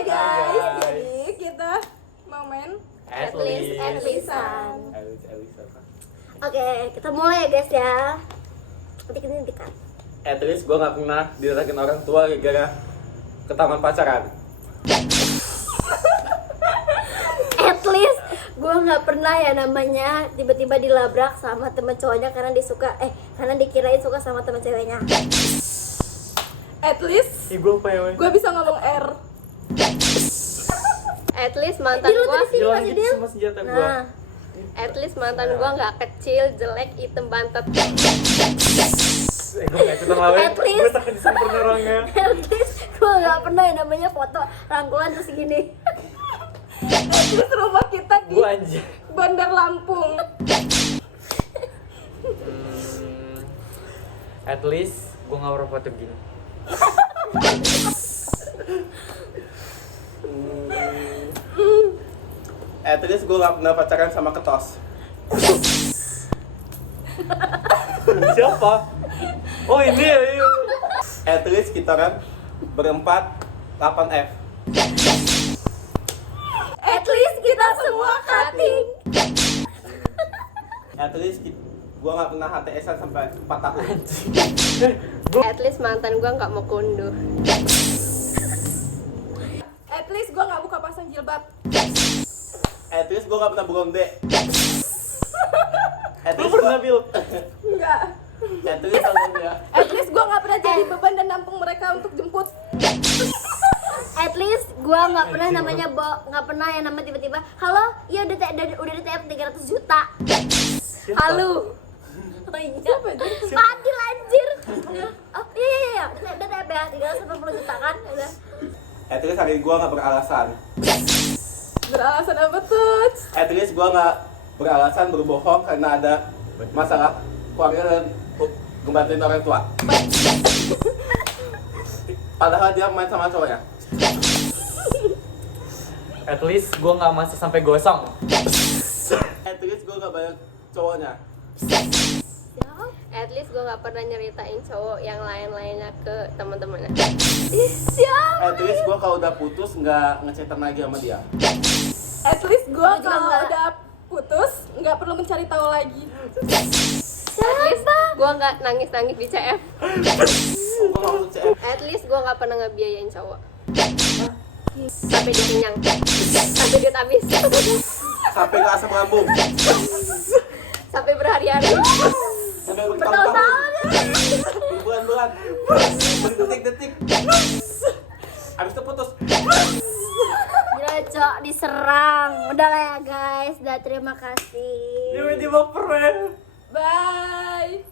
Hai guys, guys. jadi kita mau main Atlisan. Oke, kita mulai ya guys ya. Nanti kita. At least gue gak pernah diratakin orang tua gara-gara ke taman pacaran. At least gue nggak pernah ya namanya tiba-tiba dilabrak sama temen cowoknya karena karena dikirain suka sama temen ceweknya. At least Ih gue PW. gue bisa ngomong R. At least mantan Dil, lu gua, tadi sini Jalan masih gitu Dil. sama senjata gue. Nah, at least mantan gua nggak kecil, jelek, hitam bantet. Gue gak ikutan lawan. At least. Gue takut disempurna orangnya. at least gue nggak pernah ya namanya foto rangkulan terus gini. At least rumah kita di Gue anjir. Bandar Lampung. At least gue gak pernah foto gini. At least gue gak pernah pacaran sama ketos. Siapa? Oh ini ya. Iya. At least kita kan berempat 8F. At least kita semua cutting. At least gue gak pernah HTS-an sampai 4 tahun. At least mantan gua nggak mau kunduh. At least gue nggak buka pasang jilbab. At least gue gak pernah beronde. At Lu least pernah Bil? Enggak. At least ya. At least gue nggak pernah jadi beban dan nampung mereka untuk jemput. At least gue nggak pernah namanya nggak pernah ya nama tiba-tiba halo ya udah DTF 300 juta. Halo. Oh iya. Fadil anjir. Oh iya. DTF ya 380 juta kan. Udah. At least hari gue gak beralasan. Beralasan apa tuh? At least gue gak beralasan berbohong karena ada masalah keluarga dan ngebantuin orang tua. Padahal dia main sama cowoknya. At least gue gak masuk sampai gosong. At least gue gak banyak cowoknya. At least gua nggak pernah nyeritain cowok yang lain-lainnya ke teman-temannya. At least gue kalau udah putus gak ngechatan lagi sama dia. At least gue juga kalau nggak. udah putus nggak perlu mencari tahu lagi. At least gua nggak nangis-nangis di CF. Gue gak mau CF. At least gua nggak pernah ngebiayain cowok. Sampai dia kenyang, sampai dia habis, Sampai ke asam lambung. sampai berhari-hari. Sampai bertahun-tahun. Berbulan-bulan. Berdetik-detik. Abis itu putus. Gila cok diserang. Udah lah ya guys. Udah terima kasih. Tiba-tiba prank. Bye.